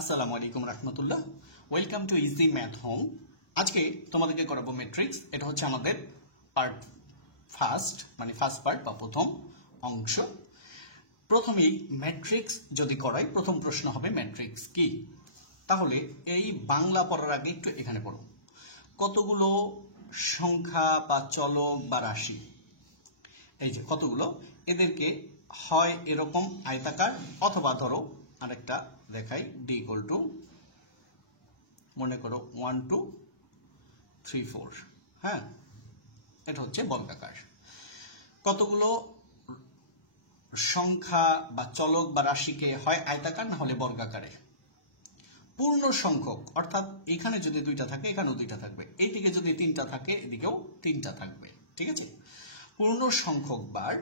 আসসালামু আলাইকুম রাহমাতুল্লাহ। Welcome to easy math home. আজকে তোমাদেরকে করাবো ম্যাট্রিক্স। এটা হচ্ছে আমাদের পার্ট ফার্স্ট, মানে ফার্স্ট পার্ট বা প্রথম অংশ। প্রথমেই ম্যাট্রিক্স যদি করাই, প্রথম প্রশ্ন হবে ম্যাট্রিক্স কি। তাহলে এই বাংলা পড়ার আগে একটু এখানে পড়ো, কতগুলো সংখ্যা বা চলক বা রাশি, এই যে কতগুলো, এদেরকে হয় এরকম আয়তাকার অথবা ধরো আরেকটা দেখাই, ডি ইকুয়াল টু মনে করো 1 2 3 4, হ্যাঁ, এটা হচ্ছে বর্গাকার। কতগুলো সংখ্যা বা চলক বা রাশিকে হয় আয়তাকার না হলে বর্গাকারে। পূর্ণ সংখ্যক অর্থাৎ এখানে যদি দুইটা থাকে এখানেও দুইটা থাকবে, এইদিকে যদি তিনটা থাকে এদিকেও তিনটা থাকবে, ঠিক আছে। পূর্ণ সংখ্যক বার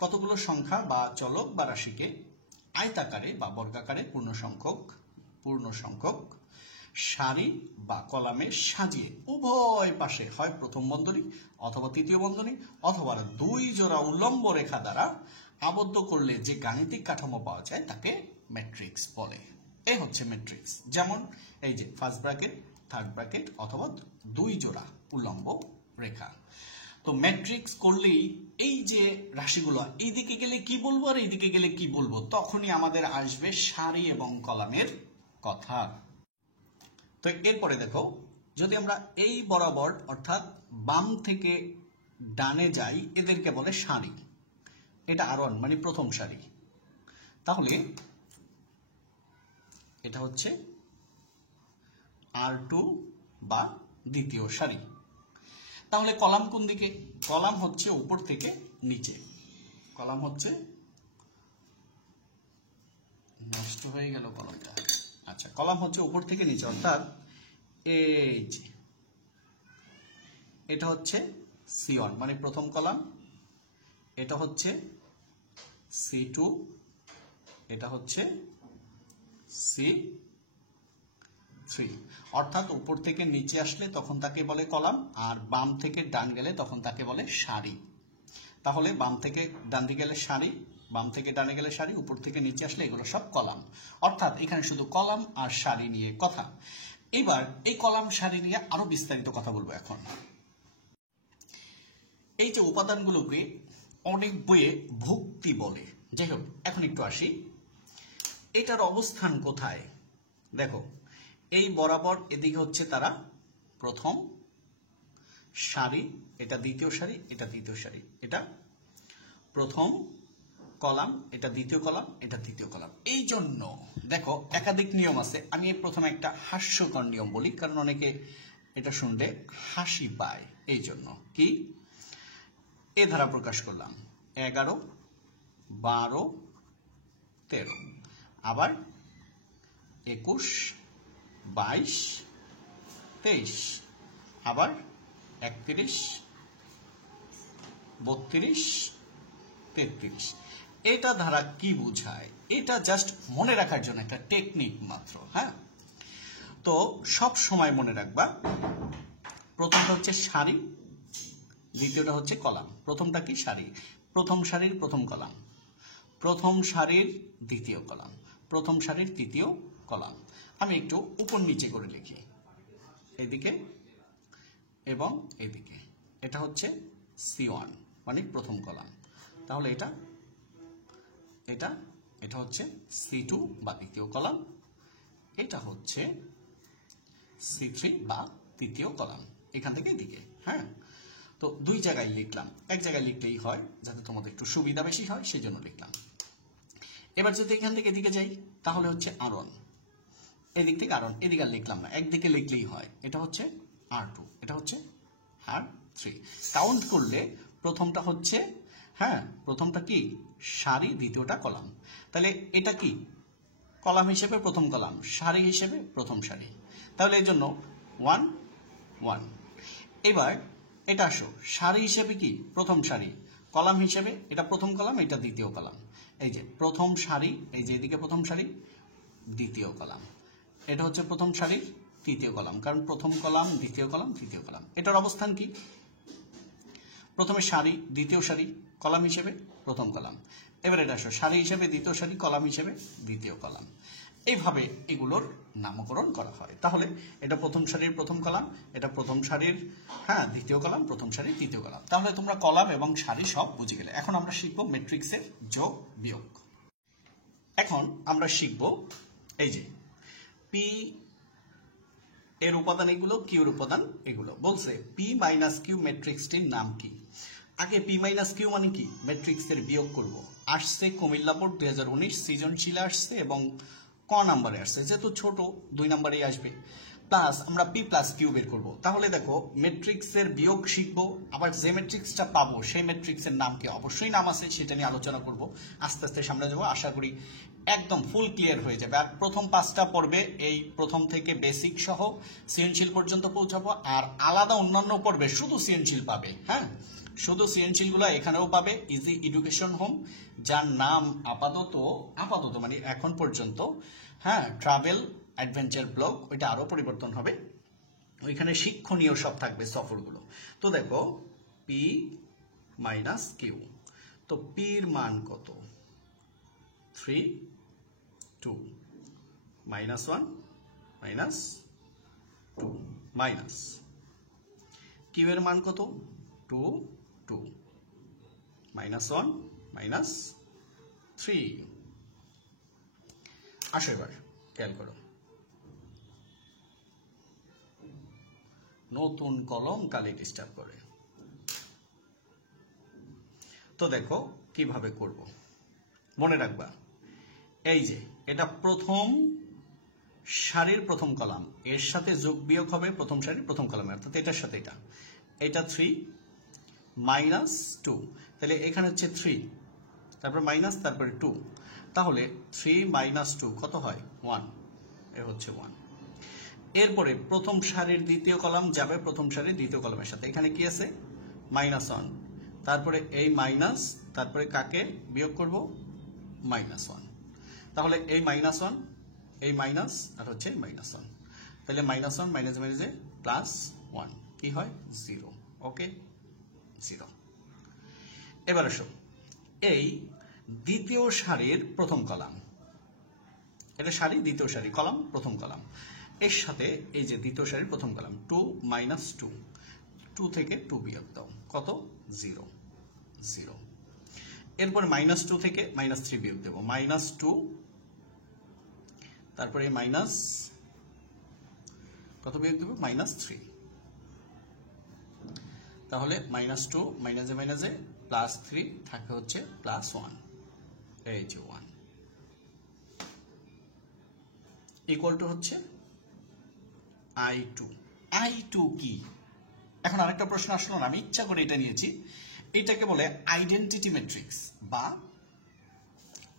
কতগুলো সংখ্যা বা চলক বা রাশিকে আয়তাকারে বা বর্গাকারে পূর্ণ সংখ্যক সারি বা কলামে সাজিয়ে উভয় পাশে হয় প্রথম বন্ধনী অথবা তৃতীয় বন্ধনী অথবা দুই জোড়া উল্লম্ব রেখা দ্বারা আবদ্ধ করলে যে গাণিতিক কাঠামো পাওয়া যায় তাকে ম্যাট্রিক্স বলে। এই হচ্ছে ম্যাট্রিক্স। যেমন এই যে ফার্স্ট ব্র্যাকেট, থার্ড ব্র্যাকেট অথবা দুই জোড়া উল্লম্ব রেখা। তো ম্যাট্রিক্স করলেই এই যে রাশিগুলো এইদিকে গেলে কি বলবো আর এইদিকে গেলে কি বলবো, তখনই আমাদের আসবে সারি এবং কলামের কথা। তো এরপরে দেখো, যদি আমরা এই বরাবর অর্থাৎ বাম থেকে ডানে যাই, এদেরকে বলে সারি। এটা R1 মানে প্রথম সারি। তাহলে এটা হচ্ছে R2 বা দ্বিতীয় সারি। তাহলে কলাম কোন দিকে? কলাম হচ্ছে উপর থেকে নিচে। কলাম হচ্ছে, নষ্ট হয়ে গেল কলামটা। আচ্ছা, কলাম হচ্ছে উপর থেকে নিচে, অর্থাৎ এই যে এটা হচ্ছে C1 মানে প্রথম কলাম, এটা হচ্ছে C2, এটা হচ্ছে C3। অর্থাৎ উপর থেকে নিচে আসলে তখন তাকে বলে কলাম, আর বাম থেকে ডান গেলে তখন তাকে বলে সারি। তাহলে বাম থেকে ডান দিকে গেলে সারি, বাম থেকে ডানে গেলে সারি, উপর থেকে নিচে আসলে এগুলো সব কলাম। অর্থাৎ এখানে শুধু কলাম আর সারি নিয়ে কথা। এবার এই কলাম সারি নিয়ে আরো বিস্তারিত কথা বলবো। এখন এই যে উপাদানগুলোকে অনেক বইয়ে ভুক্তি বলে। যাই হোক, এখন একটু আসি, এটার অবস্থান কোথায়। দেখো, এই বরাবর এদিকে হচ্ছে তারা প্রথম সারি, এটা দ্বিতীয় সারি, এটা তৃতীয় সারি, এটা প্রথম কলাম, এটা দ্বিতীয় কলাম, এটা তৃতীয় কলাম। এই জন্য দেখো একাধিক নিয়ম আছে। আমি প্রথমে একটা হাস্যকর নিয়ম বলি, কারণ অনেকে এটা শুনলে হাসি পায়। এই জন্য কি, এ ধারা প্রকাশ করলাম 11 12 13, আবার 21 22 23, আবার 31 32 33। এটা ধারা কি বোঝায়? এটা জাস্ট মনে রাখার জন্য একটা টেকনিক মাত্র, হ্যাঁ। তো সব সময় মনে রাখবা, প্রথমটা হচ্ছে সারি, দ্বিতীয়টা হচ্ছে কলাম। প্রথমটা কি? সারি। প্রথম সারির প্রথম কলাম, প্রথম সারির দ্বিতীয় কলাম, প্রথম সারির তৃতীয় কলাম। আমি একটু উপর নিচে করে লিখি, এদিকে এবং এদিকে। এটা হচ্ছে C1 মানে প্রথম কলাম। তাহলে এটা এটা এটা হচ্ছে C2 বা দ্বিতীয় কলাম, এটা হচ্ছে C3 বা তৃতীয় কলাম, এখান থেকে এদিকে, হ্যাঁ। তো দুই জায়গায় লিখলাম, এক জায়গায় লিখলেই হয় যাতে তোমাদের একটু সুবিধা বেশি হয়, সেই জন্য লিখলাম। এবার যদি এখান থেকে এদিকে যাই, তাহলে হচ্ছে R1, এদিক থেকে R1, এদিকে আর লিখলাম না, একদিকে লিখলেই হয়। এটা হচ্ছে R2, এটা হচ্ছে R3। কাউন্ট করলে প্রথমটা হচ্ছে, হ্যাঁ, প্রথমটা কি সারি, দ্বিতীয়টা কলাম। তাহলে এটা কি কলাম হিসেবে প্রথম কলাম, সারি হিসেবে প্রথম সারি। তাহলে এই জন্য 1 1। এবার এটা আসো, সারি হিসেবে কি প্রথম সারি, কলাম হিসেবে এটা প্রথম কলাম, এটা দ্বিতীয় কলাম। এই যে প্রথম সারি, এই যে এদিকে প্রথম সারি, দ্বিতীয় কলাম, এটা হচ্ছে প্রথম সারির তৃতীয় কলাম, কারণ প্রথম কলাম, দ্বিতীয় কলাম, তৃতীয় কলাম। এটার অবস্থান কি? প্রথমে সারি, দ্বিতীয় সারি, কলাম হিসেবে প্রথম কলাম। এবার এটা আসো, সারি হিসেবে দ্বিতীয় সারি, কলাম হিসেবে দ্বিতীয় কলাম। এইভাবে এগুলোর নামকরণ করা হয়। তাহলে এটা প্রথম সারির প্রথম কলাম, এটা প্রথম সারির দ্বিতীয় কলাম, প্রথম সারির তৃতীয় কলাম। তাহলে তোমরা কলাম এবং সারি সব বুঝে গেলে। এখন আমরা শিখবো ম্যাট্রিক্সের যোগ বিয়োগ। এখন আমরা শিখব এই যে পি এর উপাদান এগুলো, কিউর উপাদান এগুলো। বলছে পি মাইনাস কিউ ম্যাট্রিক্সটির নাম কি? আগে পি মাইনাস কিউ মানে কি ম্যাট্রিক্সের বিয়োগ করব। আসছে কুমিল্লা বোর্ড 2019 সৃজনশীল আসছে এবং ক নাম্বারে আসছে, যেহেতু ছোট 2 নাম্বারেই আসবে। প্লাস আমরা পি প্লাস কিউ বের করবো। তাহলে দেখো ম্যাট্রিক্সের বিয়োগ শিখবো, আবার যে ম্যাট্রিক্সটা পাবো সেই ম্যাট্রিক্সের নাম কি, অবশ্যই নাম আছে, সেটা নিয়ে আলোচনা করব। আস্তে আস্তে সামনে যাবো, আশা করি একদম ফুল ক্লিয়ার হয়ে যাবে। আর প্রথম 5টা পর্বে এই প্রথম থেকে বেসিক সহ সৃজনশীল পর্যন্ত পৌঁছাবো, আর আলাদা অন্যান্য পর্বে শুধু সৃজনশীল পাবে। শুধু সৃজনশীলগুলো এখানেও পাবে। ইজি এডুকেশন হোম, যার নাম আপাতত মানে এখন পর্যন্ত ট্রাভেল অ্যাডভেঞ্চার ব্লগ, ওইটা আরো পরিবর্তন হবে। ওইখানে শিক্ষণীয় সব থাকবে সফরগুলো। তো দেখো পি মাইনাস কিউ, তো পির মান কত? 3 2 মাইনাস 1 মাইনাস 2 মাইনাস কিউ এর মান কত? 2 2 মাইনাস 1 মাইনাস 3। আসো এবার খেয়াল করো, নতুন কলম কালি ডিস্টার্ব করে। তো দেখো কিভাবে করব, মনে রাখবা এই যে এটা প্রথম সারির প্রথম কলাম, এর সাথে যোগ বিয়োগ হবে প্রথম সারির প্রথম কলামে, অর্থাৎ এটার সাথে এটা 3 মাইনাস 2, তাহলে এখানে হচ্ছে 3, তারপর মাইনাস, তারপরে 2, তাহলে 3 মাইনাস 2 কত হয়? 1, এ হচ্ছে 1। এরপরে প্রথম সারির দ্বিতীয় কলাম যাবে প্রথম সারির দ্বিতীয় কলামের সাথে, এখানে কি আছে? মাইনাস 1, তারপরে এই মাইনাস, তারপরে কাকে বিয়োগ করব? মাইনাস 1, তাহলে এই মাইনাস 1, এই মাইনাস, আর হচ্ছে মাইনাস 1, তাহলে মাইনাস 1 মাইনাস মাইনাসে প্লাস 1, কি হয়? 0। ওকে, 0। এবার আসো এই দ্বিতীয় সারির প্রথম কলাম, এটা সারি, দ্বিতীয় সারি, কলাম, প্রথম কলাম, এর সাথে এই যে দ্বিতীয় সারির প্রথম কলাম 2 মাইনাস 2, 2 থেকে 2 বিয়োগ দাও, কত? 0 0। এরপর মাইনাস 2 থেকে মাইনাস 3 বিয়োগ দেবো, মাইনাস 2, তারপরে মাইনাস কত বিয়োগ দেবো? মাইনাস 3, তাহলে মাইনাস 2 মাইনাসে মাইনাসে প্লাস 3 থাকে হচ্ছে প্লাস 1, এই যে 1 ইকুয়াল টু হচ্ছে I2। I2 কি? এখন আরেকটা প্রশ্ন আসলো না, আমি ইচ্ছা করে এটা নিয়েছি। এটাকে বলে আইডেন্টিটি ম্যাট্রিক্স বা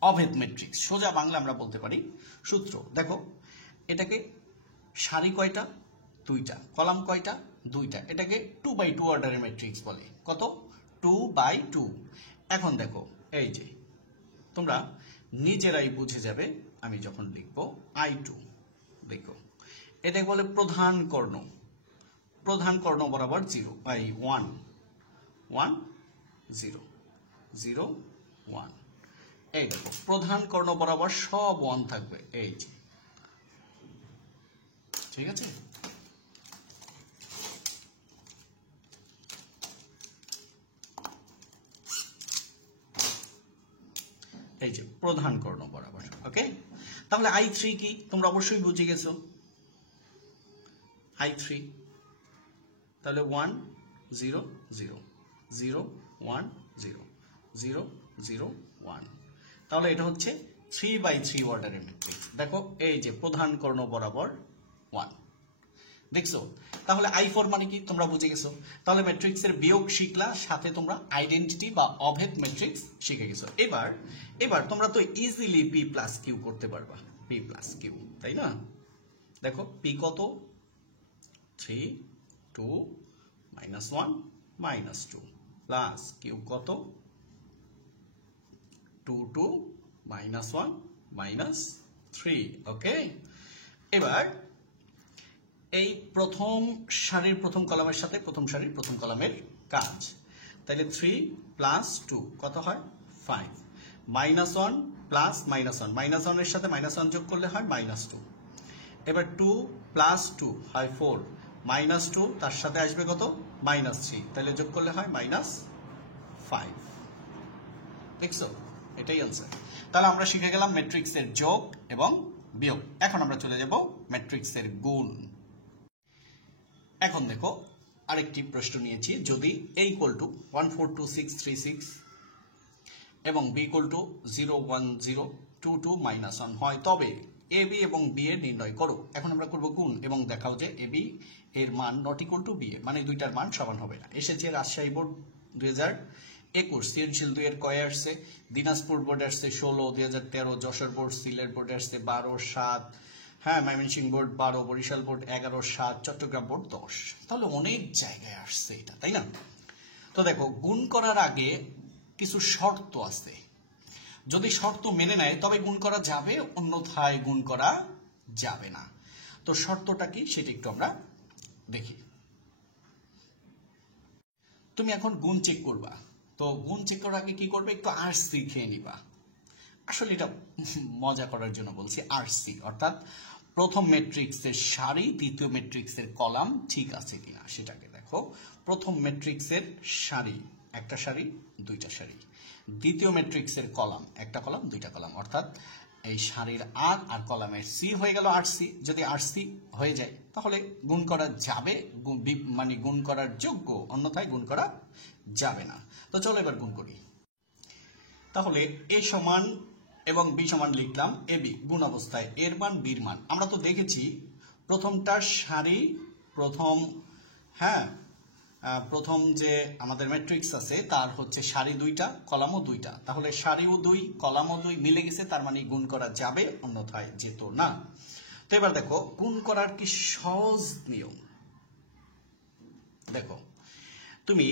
অভেদ ম্যাট্রিক্স, সোজা বাংলা আমরা বলতে পারি। সূত্র দেখো, এটাকে সারি কয়টা? 2টা, কলাম কয়টা? 2টা, এটাকে 2x2 অর্ডারের ম্যাট্রিক্স বলে। কত? 2x2। এখন দেখো এই যে তোমরা নিজেরাই বুঝে যাবে আমি যখন লিখবো I2। দেখো এটাকে বলে প্রধান কর্ণ, প্রধান কর্ণ বরাবর 0 বাই 1 1 0 0 1। এই দেখো প্রধান কর্ণ বরাবর সব 1 থাকবে, এই যে, ঠিক আছে? এই যে প্রধান কর্ণ বরাবর। ওকে, তাহলে I3 কি? তোমরা অবশ্যই বুঝে গেছো I3, তাহলে 1 0 0 0 1 0 0 0 1, তাহলে এটা হচ্ছে 3x3 অর্ডারের ম্যাট্রিক্স। দেখো এই যে প্রধান কর্ণ বরাবর 1, দেখছো? তাহলে I4 মানে কি তোমরা বুঝে গেছো। তাহলে ম্যাট্রিক্সের বিয়োগ শিখলা, সাথে তোমরা আইডেন্টিটি বা অভেদ ম্যাট্রিক্স শিখে গেছো। এবার তোমরা তো ইজিলি পি প্লাস কিউ করতে পারবা, পি প্লাস কিউ, তাই না? দেখো পি কত? 3 2 মাইনাস 1 মাইনাস 2 প্লাস কিউ কত? 2 2 মাইনাস 1 মাইনাস 3। ওকে, এবার এই প্রথম সারির প্রথম কলামের সাথে প্রথম সারির প্রথম কলামের কাজ, তাহলে 3 প্লাস 2 কত হয়? 5, মাইনাস 1 প্লাস -1, -1 এর সাথে -1 যোগ করলে হয় -2। এবার 2 প্লাস 2 হয় 4, -2 তার সাথে আসবে কত -3, তাহলে যোগ করলে হয় -5। দেখছো, এটাই আনসার। তাহলে আমরা শিখে গেলাম ম্যাট্রিক্সের যোগ এবং বিয়োগ। এখন আমরা চলে যাব ম্যাট্রিক্সের গুণ। এখন দেখো আরেকটি প্রশ্ন নিয়েছি, যদি a = 142636 এবং b = 01022 -1 হয়, তবে ab এবং b এর নির্ণয় করো। এখন আমরা করব গুণ এবং দেখাও যে ab এর মান নট ইকুয়াল টু ba, মানে দুইটার মান সমান হবে না। এসেছে রাজশাহী বোর্ড 2021, সৃজনশীল 2 এর কয়ে আসছে, দিনাজপুর বোর্ডে আসছে 16, 2013, যশোর বোর্ড, সিলেট বোর্ডে আসছে 12, 7, হ্যাঁ, Mymensingh board 12, Barisal board 11, 7, Chittagong board 10। তাহলে অনেক জায়গায় আসছে এটা, তাই না? তো দেখো, গুণ করার আগে কিছু শর্ত আছে, যদি শর্ত মেনে নেয় তবে গুণ করা যাবে, অন্যথায় গুণ করা যাবে না। তো শর্তটা কি সেটা একটু আমরা দেখি। তুমি এখন গুণ চেক করবা, তো গুণ চেক করার আগে কি করবে, একটু আরসি খেয়ে নিবা। আসলে এটা মজা করার জন্য বলছি, আরসি অর্থাৎ প্রথম ম্যাট্রিক্সের সারি, দ্বিতীয় ম্যাট্রিক্সের কলাম ঠিক আছে কিনা সেটাকে দেখো। প্রথম ম্যাট্রিক্সের সারি, একটা সারি দুইটা সারি, দ্বিতীয় ম্যাট্রিক্সের কলাম, একটা কলাম দুইটা কলাম, অর্থাৎ এই সারির আর কলামের সি হয়ে গেল আরসি। যদি আরসি হয়ে যায় তাহলে গুণ করা যাবে, মানে গুণ করার যোগ্য, অন্যথায় গুণ করা যাবে না। তো চলো এবার গুণ করি। তাহলে a সমান এবং b সমান লিখলাম, ab গুণ অবস্থায় এর মান বির মান। আমরা তো দেখেছি প্রথমটা সারি, প্রথম, হ্যাঁ, প্রথম যে আমাদের ম্যাট্রিক্স আছে তার হচ্ছে সারি 2টা, কলামও 2টা, তাহলে সারিও 2 কলামও 2 মিলে গেছে, তার মানে গুণ করা যাবে, অন্যথায় যেত না। তো এবার দেখো গুণ করার কি সহজ নিয়ম। দেখো, তুমি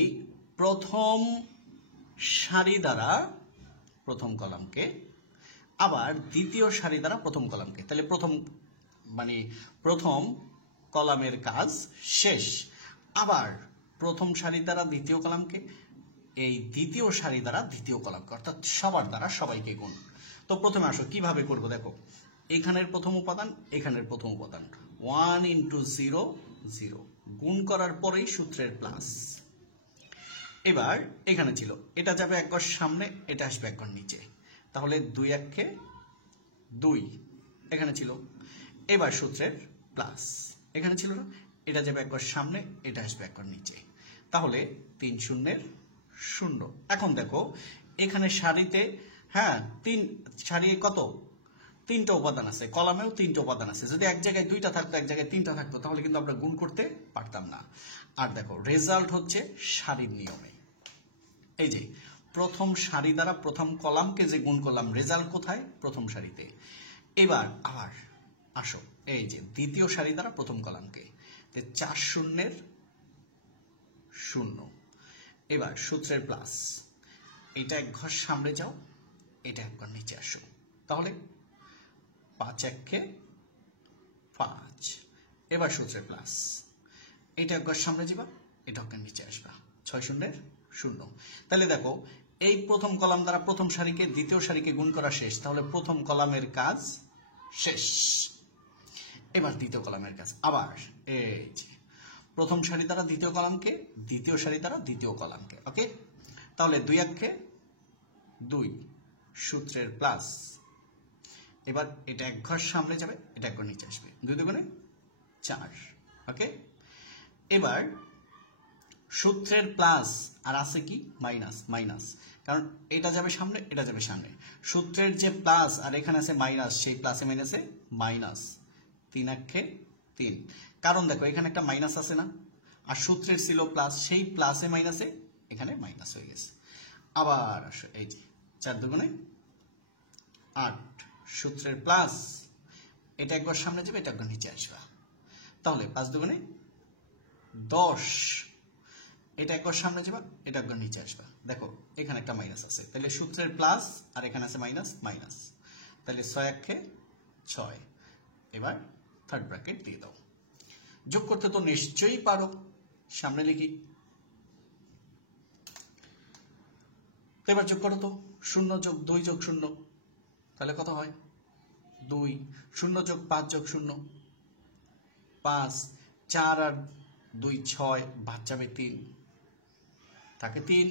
প্রথম সারি দ্বারা প্রথম কলামকে, আবার দ্বিতীয় সারি দ্বারা প্রথম কলামকে, তাহলে প্রথম কলামের কাজ শেষ। আবার প্রথম সারি দ্বারা দ্বিতীয় কলামকে, এই দ্বিতীয় সারি দ্বারা দ্বিতীয় কলামকে, অর্থাৎ সবার দ্বারা সবাইকে গুণ। তো প্রথমে আসো কিভাবে করব, দেখো এখানের প্রথম উপাদান, এখানের প্রথম উপাদান, 1 × 0 0, গুণ করার পরেই সূত্রের প্লাস। এবার এখানে ছিল, এটা যাবে এক ঘর সামনে, এটা আসবে এক ঘর নিচে, তাহলে 2 1 2, এখানে ছিল। এবার সূত্রের প্লাস, এখানে ছিল না, এটা যাবে এক ঘর সামনে, এটা আসবে এক ঘর নিচে, তাহলে 3 0 0। এখন দেখো এখানে সারিতে, হ্যাঁ, সারি কত, 3টা উপাদান আছে, কলামেও 3টা উপাদান আছে। যদি এক জায়গায় 2টা থাকতো, এক জায়গায় 3টা থাকতো, তাহলে কিন্তু আমরা গুণ করতে পারতাম না। আর দেখো রেজাল্ট হচ্ছে সারির নিয়মে, এই যে প্রথম সারি দ্বারা প্রথম কলামকে যে গুণ করলাম, রেজাল্ট কোথায়, প্রথম সারিতে। এবার আবার আসো, এই যে দ্বিতীয় সারি দ্বারা প্রথম কলামকে, 4 0 0। এবার সূত্রের প্লাস, এটা এক ঘর সামনে যাও, এটা এক ঘর নিচে আসো, তাহলে 5 1 5। এবার সূত্রের প্লাস, এটা এক ঘর সামনে যাবা, এটা এক ঘর নিচে আসবা, 6 0 0। তাহলে দেখো এই প্রথম কলাম দ্বারা প্রথম সারিকে দ্বিতীয় সারিকে গুণ করা শেষ, তাহলে প্রথম কলামের কাজ শেষ। এবার দ্বিতীয় কলামের কাজ, আবার এই যে প্রথম সারি দ্বারা দ্বিতীয় কলামকে, দ্বিতীয় সারি দ্বারা দ্বিতীয় কলামকে, ওকে। তাহলে 2 1 2, সূত্রের প্লাস। এবার এটা এক ঘর সামনে যাবে, এটা এক ঘর নিচে আসবে, 2 2 4, ওকে। এবার সূত্রের প্লাস আর আছে কি মাইনাস, মাইনাস, কারণ এটা যাবে সামনে, এটা যাবে সামনে। সূত্রের যে প্লাস আর এখানে আছে মাইনাস, সেই প্লাসে মাইনাসে মাইনাস, 3 1 3। কারণ দেখো এখানে একটা মাইনাস আছে না, আর সূত্রের ছিল প্লাস, সেই প্লাসে মাইনাসে এখানে মাইনাস হয়ে গেছে। আবার আসো, এই যে 4 2 8, সূত্রের প্লাস, এটা একবার সামনে যাবে, এটা একবার নিচে আসবে, তাহলে 5 2 10, এটা একবার সামনে যাবে, এটা একবার নিচে আসবে। দেখো এখানে একটা মাইনাস আছে, তাহলে সূত্রের প্লাস আর এখানে আছে মাইনাস, মাইনাস, তাহলে 6 1 6। এবার থার্ড ব্র্যাকেট দিয়ে দাও। যোগ করতে তো নিশ্চয়ই পারো, সামনে লিখি। এবার যোগ করো তো, 0 + 2 + 0, তাহলে কত হয় 2, 0 যোগ 5 যোগ 0 5, 4 আর 2 6, বাদ যাবে 3, থাকে 3,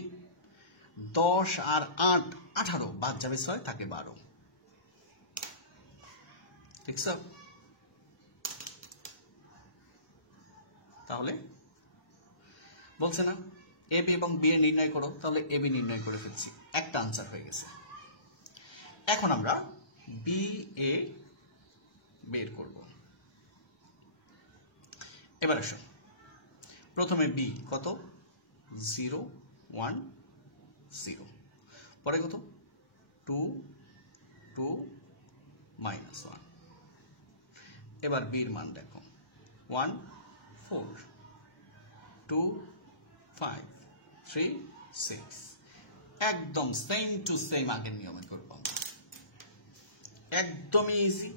10 আর 8 18, বাদ যাবে 6, থাকে 12। ঠিক আছে? তাহলে বলছে না এ বি এবং বি এর নির্ণয় করো, তাহলে এ বি নির্ণয় করে ফেলছি, একটা আনসার হয়ে গেছে। এখন আমরা বি এ বের করব। এবার আসো, প্রথমে বি কত 0 1 0, পরে কত 2 2 -1। এবার বির মান দেখো 1 4 2 5 3 6, একদম সেম টু সেম আগের নিয়মে করব, একদমই ইজি।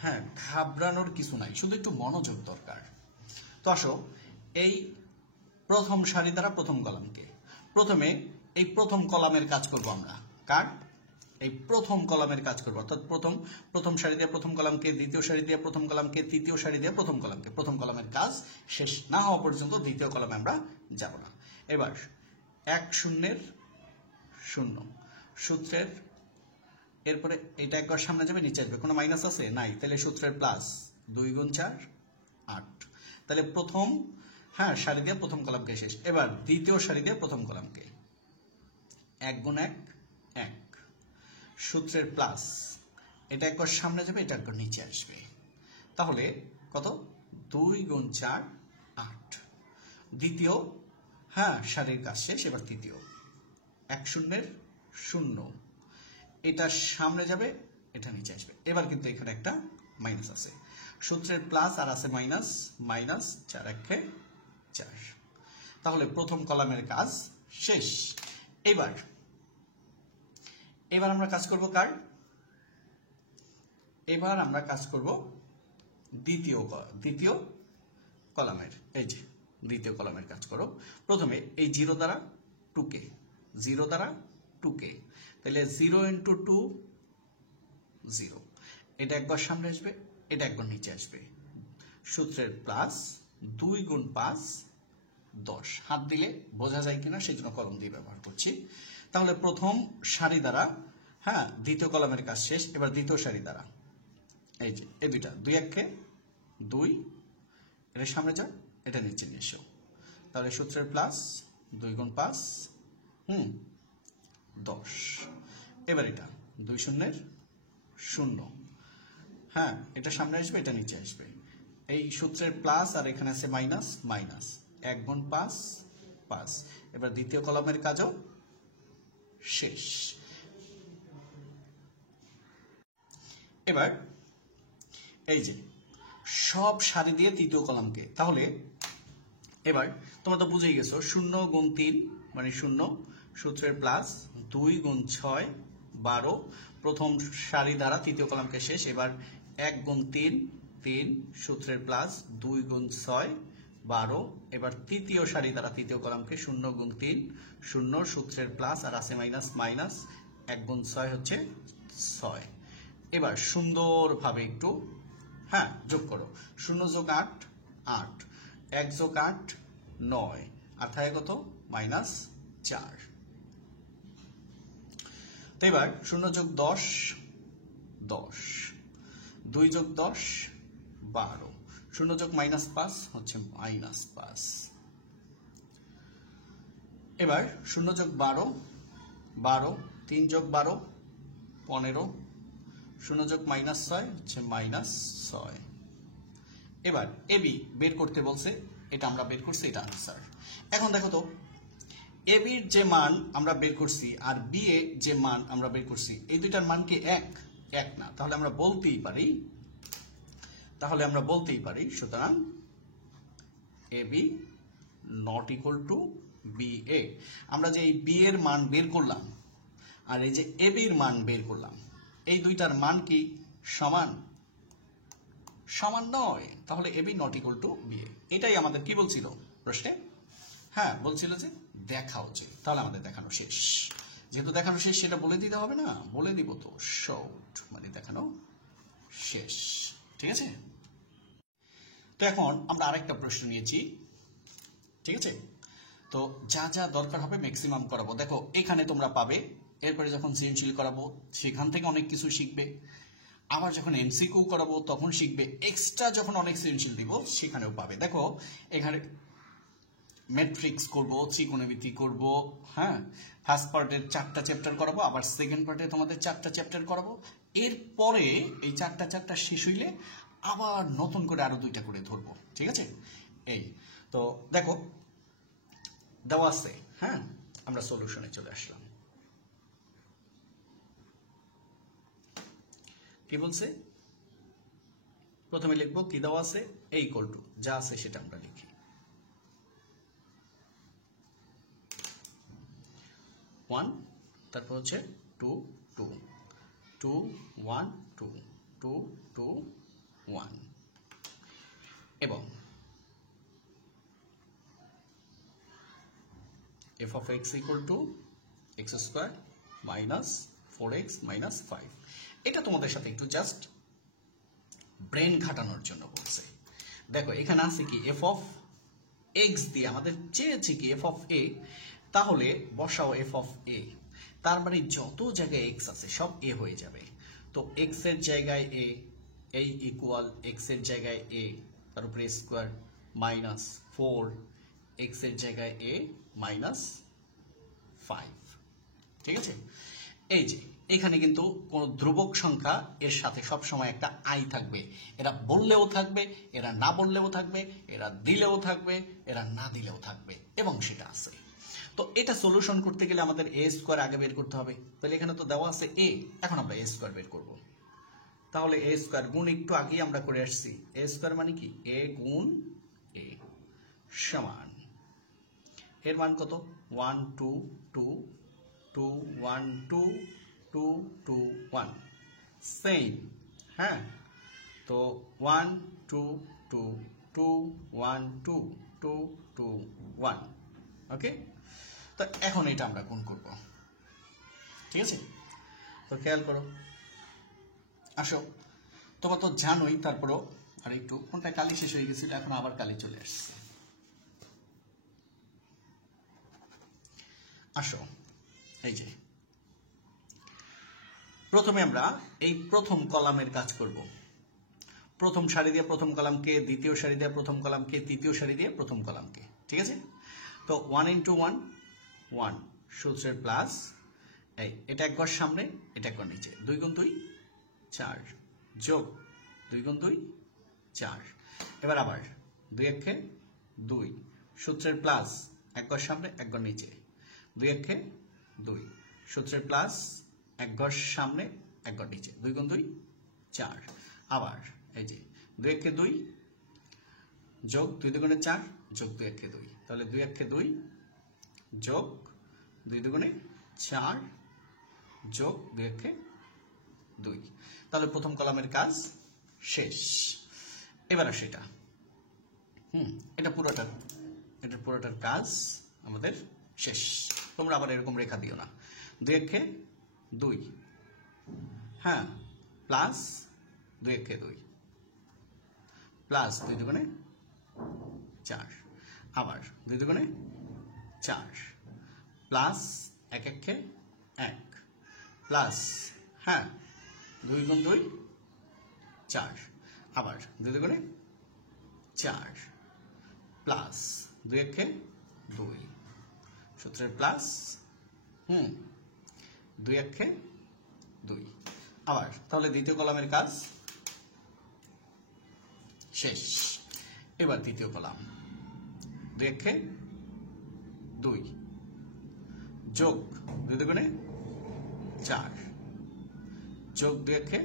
হ্যাঁ, ঘাবড়ানোর কিছু নাই, শুধু একটু মনোযোগ দরকার। তো আসো, এই প্রথম সারি দ্বারা প্রথম কলামকে, প্রথমে এই প্রথম কলামের কাজ করব আমরা। কার? এই প্রথম কলামের কাজ করব, অর্থাৎ প্রথম সারি দিয়ে প্রথম কলামকে, দ্বিতীয় সারি দিয়ে প্রথম কলামকে, তৃতীয় সারি দিয়ে প্রথম কলামকে। প্রথম কলামের কাজ শেষ না হওয়া পর্যন্ত দ্বিতীয় কলামে আমরা যাব না। এবার 1 0 0 সূত্রের, এরপরে এটা একবার সামনে যাবে, নিচে আসবে, কোনো মাইনাস আছে নাই, তাহলে সূত্রের প্লাস 2 গুণ 4 8, তাহলে প্রথম সারি দিয়ে প্রথম কলামকে শেষ। এবার দ্বিতীয় সারি দিয়ে প্রথম কলামকে 1 গুণ 1 1, সূত্রের প্লাস, এটা একবার সামনে যাবে, এটা একবার নিচে আসবে, তাহলে কত 2 গুণ 4 8। দ্বিতীয় সারির কাজ শেষ। এবার তৃতীয় 1 0 0, এটা সামনে যাবে, এটা নিচে আসবে। এবার কিন্তু এখানে একটা মাইনাস আছে, সূত্রের প্লাস আর আছে মাইনাস, মাইনাস 4 1 4, তাহলে প্রথম কলামের কাজ শেষ। এবার আমরা কাজ করব কার? এবার আমরা কাজ করব দ্বিতীয় কলামের। এই যে দ্বিতীয় কলামের কাজ করো। প্রথমে এই 0 দ্বারা 2কে, 0 দ্বারা 2কে, তাহলে 0 × 2 0, এটা একবার সামনে আসবে, এটা একবার নিচে আসবে, সূত্রের প্লাস 2 গুণ 5 10, হাত দিলে বোঝা যায় কিনা সেই জন্য কলম দিয়ে ব্যবহার করছি। তাহলে প্রথম সারি দ্বারা দ্বিতীয় কলামের কাজ শেষ। এবার দ্বিতীয় সারি দ্বারা এই যে এই দুইটা 2 1 2, এটা সামনে যাও, এটা নিচে নিয়ে এসো, তাহলে সূত্রের প্লাস 2 গুণ 5 10। এবার এটা 2 0 0, এটা সামনে আসবে, এটা নিচে আসবে, এই সূত্রের প্লাস আর এখানে আছে মাইনাস, মাইনাস 1 গুণ 5 5। এবার দ্বিতীয় কলামের কাজও শেষ। এবার এই যে সব সারি দিয়ে তৃতীয় কলামকে, তাহলে এবার তোমরা তো বুঝেই গেছো 0 গুণ 3 মানে 0, সূত্রের প্লাস 2 গুণ 6 12, প্রথম সারি দ্বারা তৃতীয় কলামকে শেষ। এবার 1 গুণ 3 3, সূত্রের প্লাস 2 গুণ 6 12, এবার তৃতীয় সারি দ্বারা তৃতীয় কলামকে 0 গুণ 3 0, সূত্রের প্লাস আর আছে মাইনাস, মাইনাস 1 গুণ 6 হচ্ছে 6। এবার সুন্দরভাবে একটু যোগ করো, 0 যোগ 8 8, 1 যোগ 8 9, আর থাকে কত -4। তো এবার 0 যোগ 10 10, 2 যোগ 10 12, 0 যোগ -5 হচ্ছে -5। এবার 0 যোগ 12 12, 3 যোগ 12 15, 0 যোগ -6 হচ্ছে -6। এবার এবি বের করতে বলছে, এটা আমরা বের করছি, এটা আনসার। এখন দেখো তো এবির যে মান আমরা বের করছি আর বি এ যে মান আমরা বের করছি, এই দুইটার মান কি এক না? তাহলে আমরা বলতেই পারি সুতরাং AB not equal to B A. আমরা যে এই বি এর মান বের করলাম আর এই যে এবির মান বের করলাম, এই দুইটার মান কি সমান? সমান নয়, তাহলে AB not equal to B A. এটাই আমাদের কি বলছিল প্রশ্নে? বলছিল যে দেখা উচিত, তাহলে আমাদের দেখানো শেষ। যেহেতু দেখানো শেষ সেটা বলে দিতে হবে না, বলে দিব তো, শর্ট মানে দেখানো শেষ। ঠিক আছে, তো এখন আমরা আরেকটা প্রশ্ন নিয়েছি। ঠিক আছে, তো যা যা দরকার হবে ম্যাক্সিমাম করাবো। দেখো এখানে তোমরা পাবে, এরপরে যখন সৃজনশীল করাবো সেখান থেকে অনেক কিছু শিখবে, আবার যখন এমসিকিউ করাবো তখন শিখবে, এক্সট্রা যখন অনেক সৃজনশীল দিব সেখানেও পাবে। দেখো এখানে ম্যাট্রিক্স করব, ত্রিকোণমিতি করব, হ্যাঁ, ফার্স্ট পার্টের 4টা চ্যাপ্টার করাবো, আবার সেকেন্ড পার্টে তোমাদের 4টা চ্যাপ্টার করাবো। এরপরে এই 4টা চ্যাপ্টার শেষ হইলে আবার নতুন করে আরো 2টা করে ধরবো। ঠিক আছে, এই তো দেখো দেওয়া আছে, হ্যাঁ, আমরা সলিউশনে চলে আসলাম। কি বলছে, প্রথমে লিখবো কি দেওয়া আছে, a ইকুয়াল টু যা আছে সেটা আমরা লিখি, 1, তারপর হচ্ছে 2 2 2 1 2 2 2 1 এবং f of x equal to x square minus 4x minus 5। এটা তোমাদের সাথে একটু জাস্ট ব্রেন খাটানোর জন্য বলছে। দেখো এখানে আছে কি f of x দিয়ে আমাদের চেয়েছে কি f of a, তাহলে বসাও f of a, তার মানে যত জায়গায় x আছে সব a হয়ে যাবে। তো x এর জায়গায় a ইকুয়াল x এর জায়গায় a, তার উপরে স্কোয়ার মাইনাস 4, x এর জায়গায় a মাইনাস 5। ঠিক আছে, এই যে এখানে কিন্তু কোন ধ্রুবক সংখ্যা এর সাথে সব সময় একটা আই থাকবে, এরা বললেও থাকবে, এরা না বললেও থাকবে, এরা দিলেও থাকবে, এরা না দিলেও থাকবে, এবং সেটা আছে। তো এটা সলিউশন করতে গেলে আমাদের a স্কয়ার আগে বের করতে হবে। তাহলে এখানে তো দেওয়া আছে a, এখন আমরা a স্কয়ার বের করব। তাহলে a স্কয়ার গুণ একটু আগেই আমরা করে আসছি, a স্কয়ার মানে কি a গুণ a সমান, এর মান কত, 1 2 2 2 1 2 2 2 1 সেম, হ্যাঁ, তো 1 2 2 2 1 2 2 2 1। ওকে, তো এখন এটা আমরা গুণ করব। ঠিক আছে, তো খেয়াল করো, আসো, তোমরা তো জানোই, তারপরও আর একটু, কোনটা কালি শেষ হয়ে গেছিল, এখন আবার কালি চলে আসছে। আসো, এই যে প্রথমে আমরা এই প্রথম কলামের কাজ করব। প্রথম সারি দিয়ে প্রথম কলামকে, দ্বিতীয় সারি দিয়ে প্রথম কলামকে, তৃতীয় সারি দিয়ে প্রথম কলামকে। ঠিক আছে, তো 1 ইন্টু 1 1 সূত্রের প্লাস, এই এটা এক ঘর সামনে, এটা এক ঘর নিচে, 2 গুণ 2 4 যোগ 2 গুণ 2 4। এবার আবার 2 একে 2 সূত্রের প্লাস, এক ঘর সামনে এক ঘর নিচে, 2 একে 2 সূত্রের প্লাস, এক ঘর সামনে এক ঘর নিচে, 2 গুণ 2 4। আবার এই যে 2 একে 2 যোগ 2 দুগুণে 4 যোগ 2 একে 2, তাহলে 2 একে 2 যোগ 2 দুগুণে 4 যোগ 2 একে 2। তাহলে প্রথম কলামের কাজ শেষ। এবার সেটা এটা পুরোটার কাজ আমাদের শেষ। তোমরা আবার এরকম রেখা দিও না, 2 একে 2, হ্যাঁ, প্লাস 2 একে 2 প্লাস 2 দুগুণে 4, আবার 2 দুগুণে 4 প্লাস 1 একে 1 প্লাস, হ্যাঁ, 2 গুণ 2 4, আবার 2 দুগুণে 4 প্লাস 2 একে 2 সূত্রের প্লাস, 2 একে 2। আবার তাহলে দ্বিতীয় কলামের কাজ শেষ। এবার তৃতীয় কলাম, 2 একে 2 যোগ 2 দুগুণে 4 যোগ 2 একে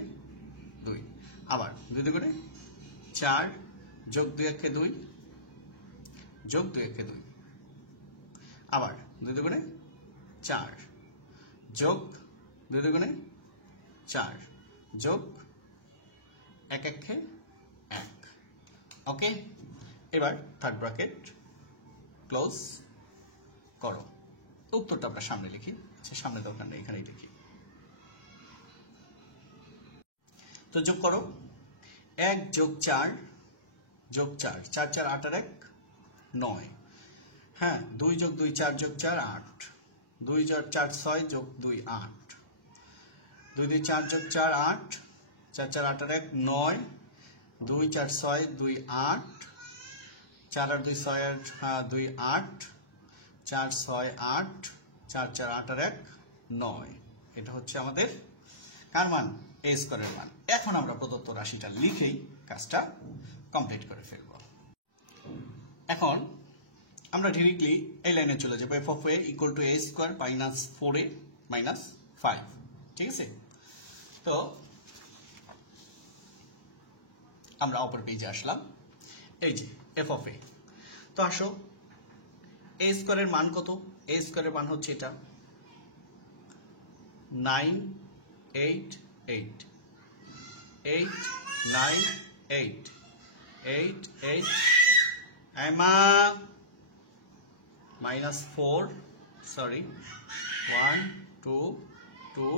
2, আবার 2 দুগুণে 4 যোগ 2 একে 2 যোগ 2 একে 2, আবার 2 দুগুণে 4 যোগ 2 দুগুণে 4 যোগ 1 একে 1। ওকে, এবার থার্ড ব্র্যাকেট ক্লোজ করো। উত্তরটা আমরা সামনে লিখি, আচ্ছা সামনে দরকার নেই, এখানেই লিখি। তো যোগ করো, 1 যোগ 4 যোগ 4, 4 4 8 আর 1 9, হ্যাঁ 2 যোগ 2 4 যোগ 4 8, 2 যোগ 4 6 যোগ 2 8, 2 2 4 যোগ 4 8, 4 4 8 আর 1 9, 2 4 6 2 8, 4 আর 2 6 আর 2 8, 4 6 8, 4 4 8 আর 1 9। এটা হচ্ছে আমাদের কার মান? এ স্কয়ারের মান। এখন আমরা প্রদত্ত রাশিটা লিখেই কাজটা কমপ্লিট করে ফেলব। এখন আমরা ডিরেক্টলি এই লাইনে চলে যাব, F of A equal to A square minus 4a minus 5, ঠিক আছে? তো আমরা অপর পেজে আসলাম, এই যে এফ অফ এ। তো আসো, এ স্কয়ারের মান কত? এ স্কয়ারের মান হচ্ছে এটা 9 8 8 8 9 8 8 8 এমা minus 4, sorry, 1 2 2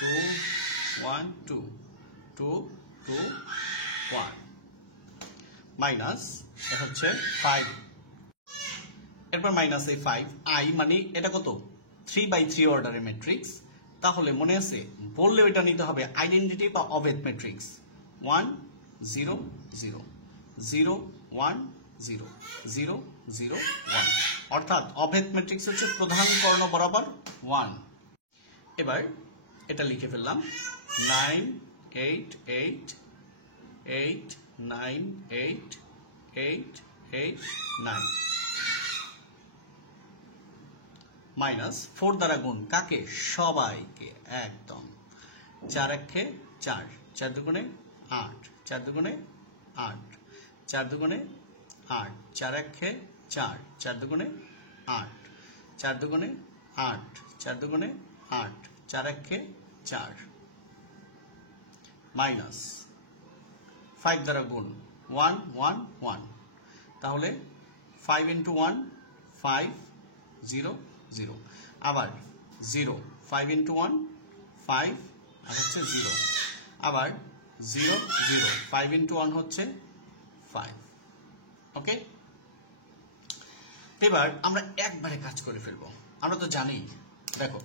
2 1 2 2 2 1 মাইনাস এটা হচ্ছে 5, এরপর মাইনাস এই 5 i মানে এটা কত? 3/3 অর্ডারের ম্যাট্রিক্স। তাহলে মনে আছে বললে এটা নিতে হবে আইডেন্টিটি বা অভেদ ম্যাট্রিক্স 1 0 0 0 1 0 0 0 1, অর্থাৎ অভেদ ম্যাট্রিক্স হচ্ছে প্রধান কর্ণ বরাবর 1। এবার এটা লিখে ফেললাম 9 8 8 8 9 8 8 8 9 মাইনাস 4 দ্বারা গুণ কাকে? সবাইকে একদম। 4 একে 4, 4 দুগুণে 8, 4 দুগুণে 8, 4 দুগুণে 8, 4 একে 4, 4 দুগুণে 8, 4 দুগুণে 8, 4 দুগুণে 8, 4 একে 4 মাইনাস 5 দ্বারা গুণ 1 1 1, তাহলে 5 into 1 5 0 0, আবার 0 5 into 1 5 আর হচ্ছে 0, আবার 0 0 5 into 1 হচ্ছে 5। ওকে, এবার আমরা একবারে কাজ করে ফেলবো। আমরা তো জানি, দেখো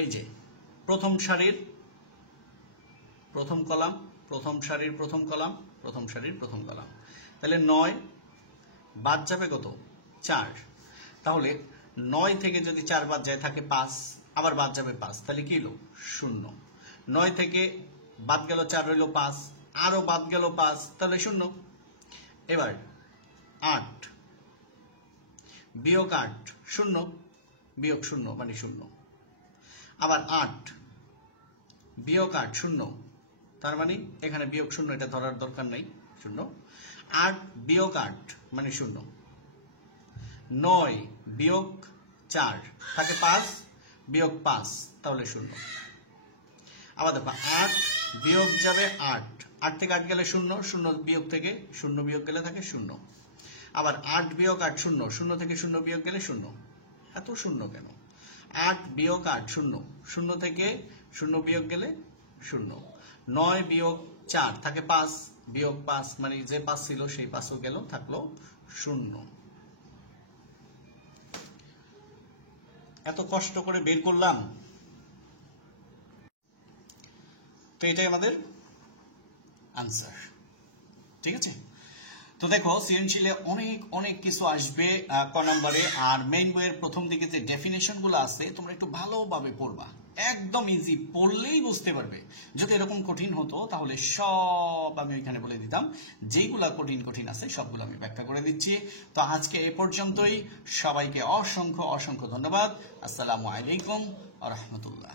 এই যে প্রথম সারির প্রথম কলাম, প্রথম সারির প্রথম কলাম, প্রথম সারির প্রথম কলাম, তাহলে 9 বাদ যাবে কত? 4। তাহলে 9 থেকে যদি 4 বাদ যায় থাকে 5, আবার বাদ যাবে 5, তাহলে কি হলো? 0। 9 থেকে বাদ গেল 4 রইল 5, আরো বাদ গেল 5, তাহলে 0। এবার 8 বিয়োগ 8 0, বিয়োগ 0 মানে 0, আবার 8 বিয়োগ 8 0, তার মানে এখানে বিয়োগ 0 এটা ধরার দরকার নেই, 0। 8 বিয়োগ 8 মানে 0। 9 বিয়োগ 4 থাকে 5, বিয়োগ 5 তাহলে 0। আবার দেখো 8 বিয়োগ যাবে 8, 8 থেকে 8 গেলে 0, 0 বিয়োগ থেকে 0 বিয়োগ গেলে থাকে 0, আবার 8 বিয়োগ 8 0, 0 থেকে 0 বিয়োগ গেলে 0। এত 0 কেন? 8 বিয়োগ 8 0, 0 থেকে 0 বিয়োগ গেলে 0। 9 বিয়োগ 4 থাকে 5, বিয়োগ 5 মানে যে 5 ছিল সেই 5ও গেল, থাকলো 0। এত কষ্ট করে বের করলাম, তো এটাই আমাদের আনসার, ঠিক আছে? তো দেখো সৃজনশীলে অনেক অনেক কিছু আসবে ক নম্বরে, আর মেইন বইয়ের প্রথম দিকে যে ডেফিনেশন গুলো আছে তোমরা একটু ভালোভাবে পড়বা, একদম ইজি, পড়লেই বুঝতে পারবে। যদি এরকম কঠিন হতো তাহলে সব আমি ওইখানে বলে দিতাম, যেইগুলা কঠিন কঠিন আছে সবগুলো আমি ব্যাখ্যা করে দিচ্ছি। তো আজকে এ পর্যন্তই, সবাইকে অসংখ্য অসংখ্য ধন্যবাদ। আসসালামু আলাইকুম ওয়া রাহমাতুল্লাহ।